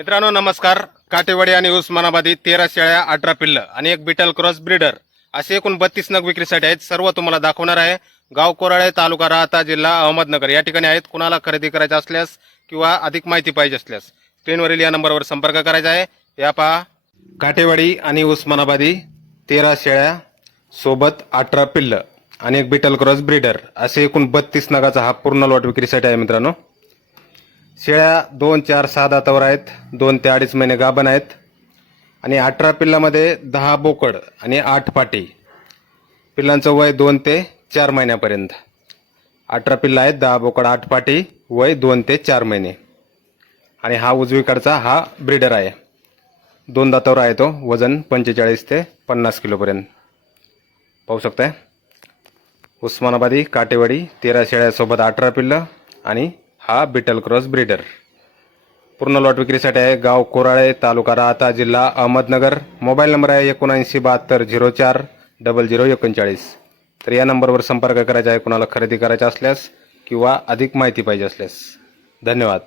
मित्रांनो नमस्कार. काटेवाडी आणि उस्मानाबादी तेरा शेळ्या अठरा पिल्ल आणि एक बिटल क्रॉस ब्रीडर असे एकूण बत्तीस नग विक्रीसाठी आहेत. सर्व तुम्हाला दाखवणार आहे. गाव कोराळे तालुका राहता जिल्हा अहमदनगर. या ठिकाणी आहेत. कुणाला खरेदी करायचं असल्यास किंवा अधिक माहिती पाहिजे असल्यास स्क्रीनवरील या नंबरवर संपर्क करायचा आहे. या पहा. काटेवाडी आणि उस्मानाबादी तेरा शेळ्या सोबत अठरा पिल्ल आणि एक बिटल क्रॉस ब्रीडर असे एकूण बत्तीस नगाचा हा पूर्ण लॉट विक्रीसाठी आहे मित्रांनो. शेळ्या दोन चार सहा दातावर आहेत. दोन ते अडीच महिने गाभण आहेत. आणि अठरा पिल्लामध्ये दहा बोकड आणि आठ पाटी. पिल्लांचं वय दोन ते चार महिन्यापर्यंत. अठरा पिल्ला आहेत दहा बोकड आठ पाटी. वय दोन ते चार महिने. आणि हा उजवीकडचा हा ब्रीडर आहे. दोन दातावर आहे तो. वजन पंचेचाळीस ते पन्नास किलोपर्यंत. पाहू शकताय? उस्मानाबादी काटेवाडी तेरा शेळ्यासोबत अठरा पिल्लं आणि हा बिटल क्रॉस ब्रीडर पूर्ण लॉट विक्रीसाठी आहे गाव कोराळे तालुका राहता जिल्हा अहमदनगर. मोबाईल नंबर आहे एकोणऐंशी बहात्तर झिरो चार डबल झिरो एकोणचाळीस. तर या नंबरवर संपर्क करायचा आहे कुणाला खरेदी करायचा असल्यास किंवा अधिक माहिती पाहिजे असल्यास. धन्यवाद.